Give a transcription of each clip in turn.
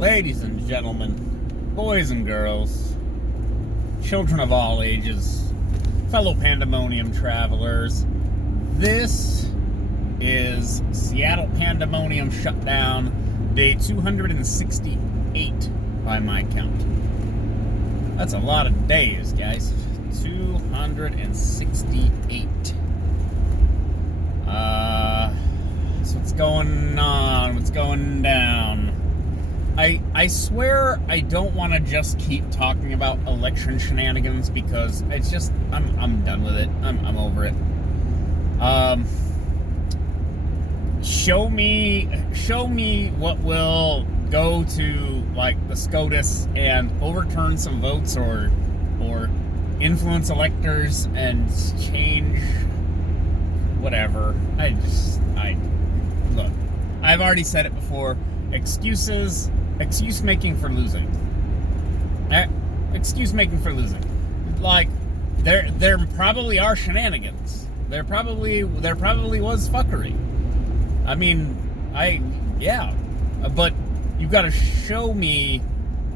Ladies and gentlemen, boys and girls, children of all ages, fellow Pandemonium travelers, this is Seattle Pandemonium Shutdown, day 268 by my count. That's a lot of days, guys. 268. So what's going on? What's going down? I swear I don't want to just keep talking about election shenanigans because it's just I'm done with it. I'm over it. Show me what will go to like the SCOTUS and overturn some votes or influence electors and change whatever. Look, I've already said it before. Excuse making for losing. Excuse making for losing. Like there probably are shenanigans. There probably was fuckery. I mean, but you got to show me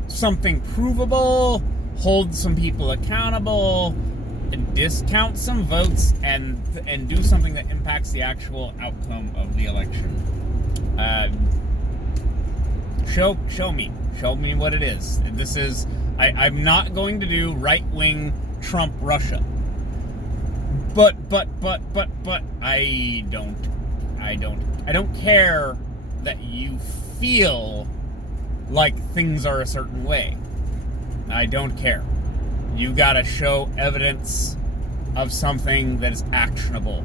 something provable, hold some people accountable, discount some votes, and do something that impacts the actual outcome of the election. Show me what it is. This is I'm not going to do right-wing Trump Russia. But I don't care that you feel like things are a certain way. I don't care. You gotta show evidence of something that is actionable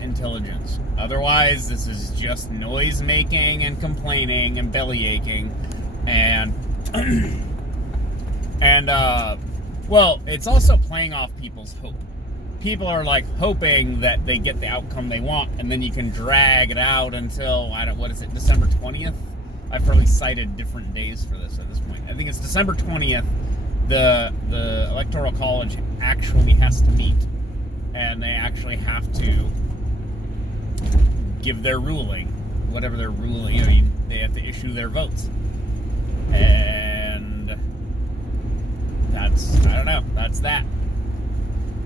intelligence. Otherwise, this is just noise making and complaining and belly aching and well, it's also playing off people's hope. People are like hoping that they get the outcome they want, and then you can drag it out until December 20th? I've probably cited different days for this at this point. I think it's December 20th. The Electoral College actually has to meet, and they actually have to give their ruling, whatever their ruling. They have to issue their votes, and that's that.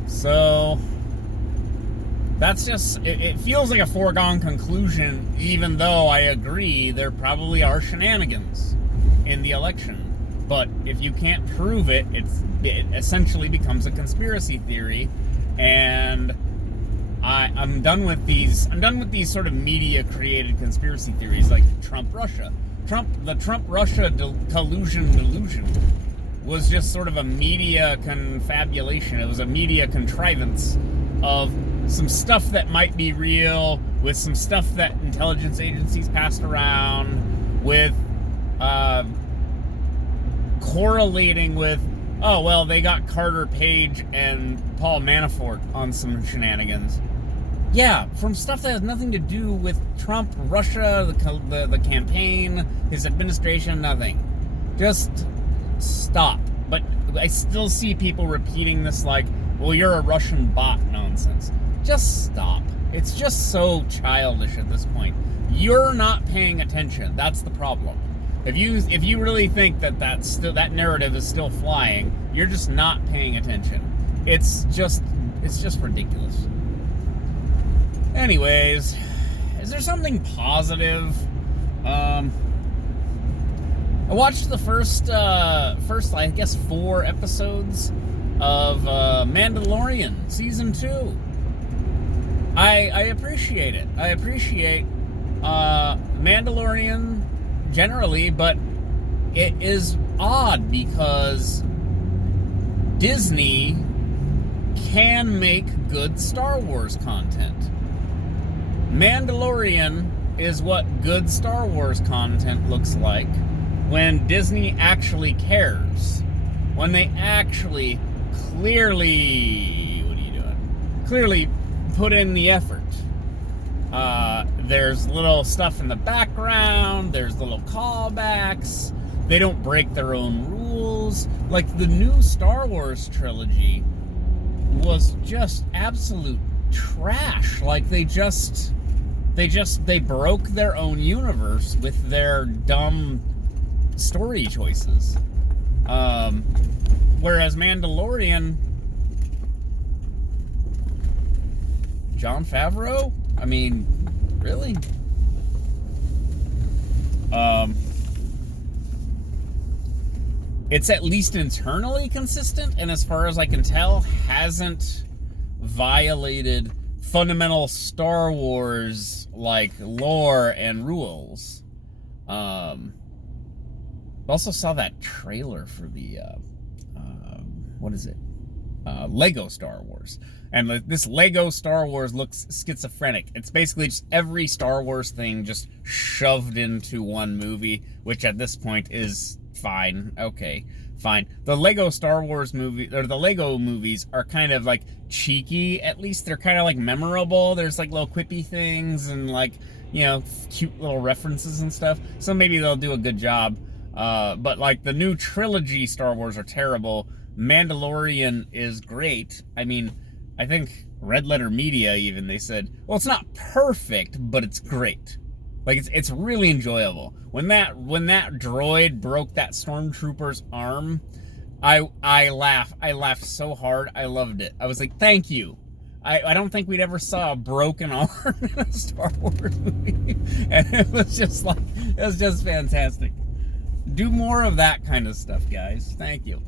So that's just, it feels like a foregone conclusion, even though I agree there probably are shenanigans in the election. But if you can't prove it, it essentially becomes a conspiracy theory, and I'm done with these sort of media-created conspiracy theories like Trump-Russia. The Trump-Russia delusion was just sort of a media confabulation. It was a media contrivance of some stuff that might be real, with some stuff that intelligence agencies passed around, with correlating with, oh, well, they got Carter Page and Paul Manafort on some shenanigans. Yeah, from stuff that has nothing to do with Trump, Russia, the campaign, his administration, nothing. Just stop. But I still see people repeating this like, well, you're a Russian bot nonsense. Just stop. It's just so childish at this point. You're not paying attention. That's the problem. If you really think that narrative is still flying, you're just not paying attention. It's just ridiculous. Anyways, is there something positive? I watched the first I guess 4 episodes of Mandalorian season 2. I appreciate it. I appreciate Mandalorian generally, but it is odd because Disney can make good Star Wars content. Mandalorian is what good Star Wars content looks like when Disney actually cares. When they actually clearly put in the effort. There's little stuff in the background, there's little callbacks, they don't break their own rules. Like the new Star Wars trilogy was just absolute trash. Like they broke their own universe with their dumb story choices. Whereas Mandalorian, Jon Favreau? I mean, really? It's at least internally consistent, and as far as I can tell, hasn't violated fundamental Star Wars like lore and rules. Also saw that trailer for the what is it? Lego Star Wars. And this Lego Star Wars looks schizophrenic. It's basically just every Star Wars thing just shoved into one movie, which at this point is fine. Okay, fine. The Lego Star Wars movie, or the Lego movies, are kind of like cheeky. At least they're kind of like memorable. There's like little quippy things and like, you know, cute little references and stuff. So maybe they'll do a good job. But like the new trilogy Star Wars are terrible. Mandalorian is great. I mean, I think Red Letter Media even, they said, well, it's not perfect, but it's great. Like it's really enjoyable. When that droid broke that stormtrooper's arm, I laughed so hard. I loved it. I was like, thank you. I don't think we'd ever saw a broken arm in a Star Wars movie. And it was just fantastic. Do more of that kind of stuff, guys. Thank you.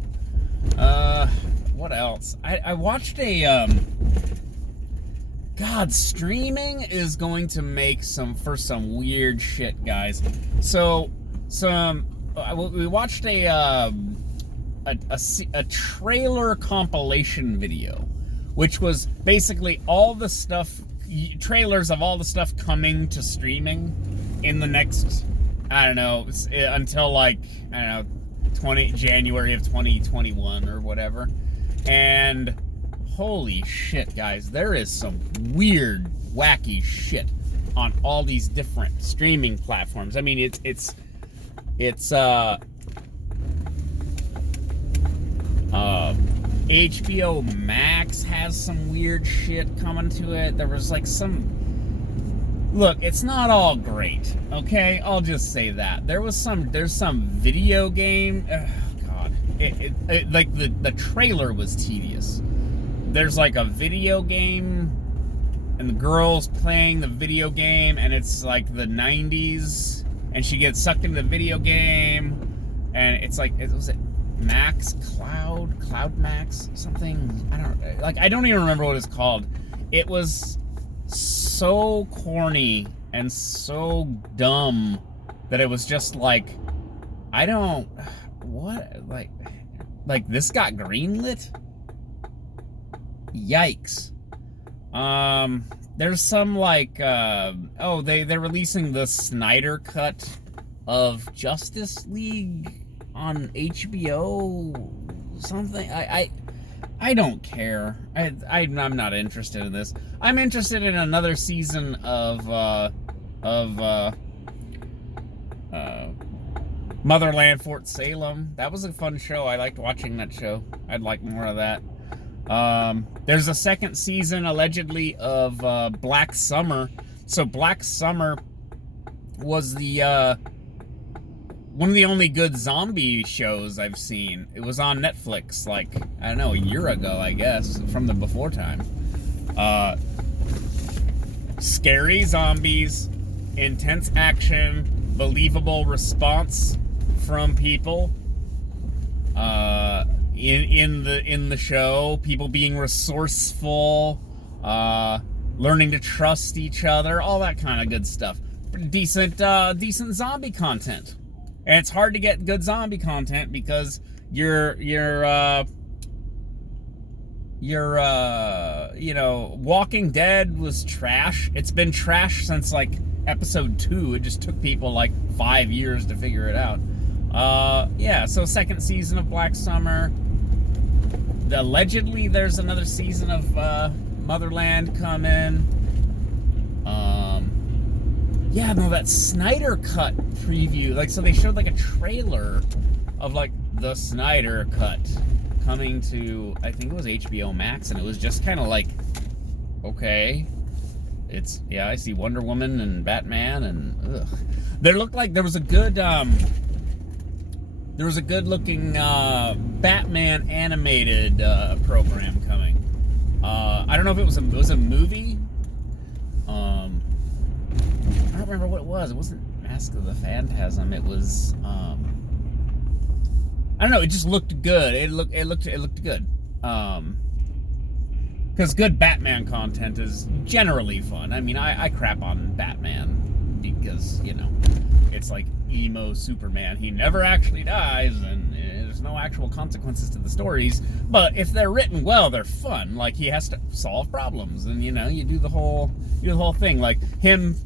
What else? I watched a, God, streaming is going to make some weird shit, guys. So, we watched a trailer compilation video, which was basically all the stuff, trailers of all the stuff coming to streaming in the next, I don't know, until like, I don't know, January of 2021 or whatever. And holy shit, guys, there is some weird, wacky shit on all these different streaming platforms. I mean, it's HBO Max has some weird shit coming to it. There was like some, look, it's not all great, okay? I'll just say that. There's some video game, God, like the trailer was tedious. There's like a video game, and the girl's playing the video game, and it's like the 90s, and she gets sucked into the video game, and it's like, was it Max Cloud Max, something? I don't even remember what it's called. It was so corny and so dumb that it was just like, like this got greenlit? Yikes. There's some like, they're releasing the Snyder Cut of Justice League on HBO something. I don't care. I'm not interested in this. I'm interested in another season of Motherland Fort Salem. That was a fun show. I liked watching that show. I'd like more of that. There's a second season, allegedly, of Black Summer. So Black Summer was the one of the only good zombie shows I've seen. It was on Netflix, like, I don't know, a year ago, I guess, from the before time. Scary zombies, intense action, believable response from people. In the show, people being resourceful, learning to trust each other, all that kind of good stuff. Decent zombie content. And it's hard to get good zombie content because you know, Walking Dead was trash. It's been trash since like episode 2. It just took people like 5 years to figure it out. Yeah, so second season of Black Summer. Allegedly, there's another season of Motherland coming. Yeah, no, that Snyder Cut preview. Like, so they showed like a trailer of like the Snyder Cut coming to, I think it was HBO Max, and it was just kind of like, okay, it's, yeah, I see Wonder Woman and Batman, and ugh. There looked like there was a good there was a good-looking Batman animated program coming. I don't know if it was a movie. I don't remember what it was. It wasn't Mask of the Phantasm. It was I don't know. It just looked good. It looked good. Because good Batman content is generally fun. I mean, I crap on Batman because, you know, it's like emo Superman. He never actually dies, and there's no actual consequences to the stories. But if they're written well, they're fun. Like, he has to solve problems, and, you know, you do the whole thing. Like, him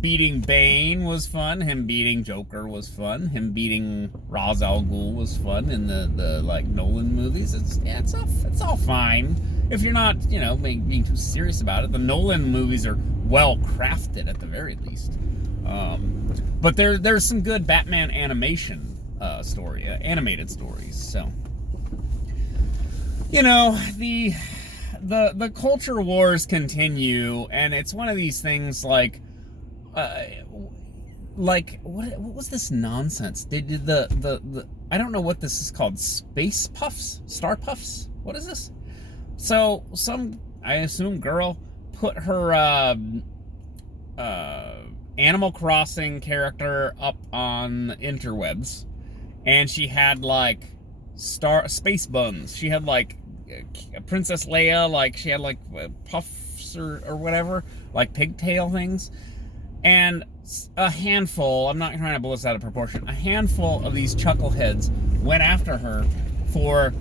beating Bane was fun. Him beating Joker was fun. Him beating Ra's al Ghul was fun in the like Nolan movies. It's all fine if you're not, you know, being too serious about it. The Nolan movies are well crafted at the very least. But there's some good Batman animation animated stories. So, you know, the culture wars continue, and it's one of these things like what was this nonsense? They did the I don't know what this is called. Space Puffs? Star Puffs? What is this? So some, I assume, girl put her Animal Crossing character up on the interwebs, and she had like space buns. She had like Princess Leia, like she had like puffs or whatever, like pigtail things. And a handful, I'm not trying to blow this out of proportion, a handful of these chuckleheads went after her for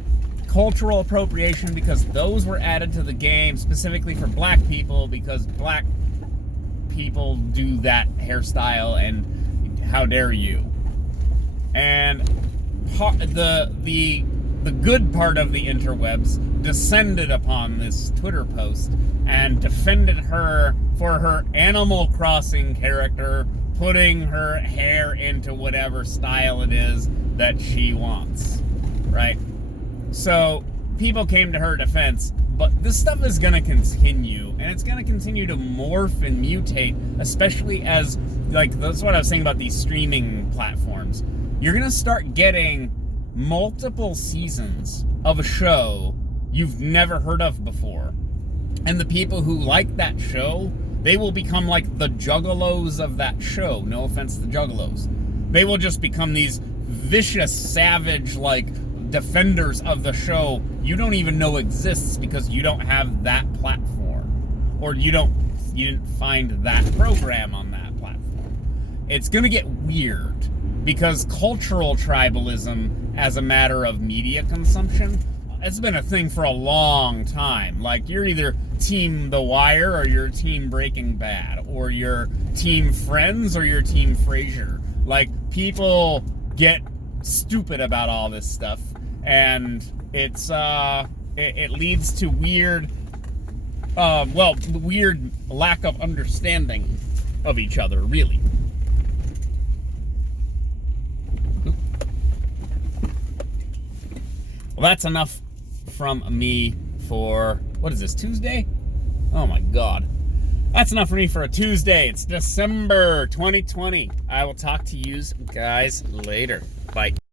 cultural appropriation, because those were added to the game specifically for black people, because black people do that hairstyle, and how dare you. And the good part of the interwebs descended upon this Twitter post and defended her for her Animal Crossing character putting her hair into whatever style it is that she wants, right? So people came to her defense, but this stuff is going to continue, and it's going to continue to morph and mutate, especially as, like, that's what I was saying about these streaming platforms. You're going to start getting multiple seasons of a show you've never heard of before. And the people who like that show, they will become like the Juggalos of that show. No offense to the Juggalos. They will just become these vicious, savage, like, defenders of the show you don't even know exists, because you don't have that platform, or you didn't find that program on that platform. It's gonna get weird, because cultural tribalism as a matter of media consumption, it's been a thing for a long time. Like, you're either Team The Wire, or you're Team Breaking Bad, or you're Team Friends, or you're Team Frasier. Like, people get stupid about all this stuff, and it's it leads to weird lack of understanding of each other, really. Well, that's enough from me for, what is this, Tuesday? Oh my god. That's enough for me for a Tuesday. It's December 2020. I will talk to you guys later. Bye.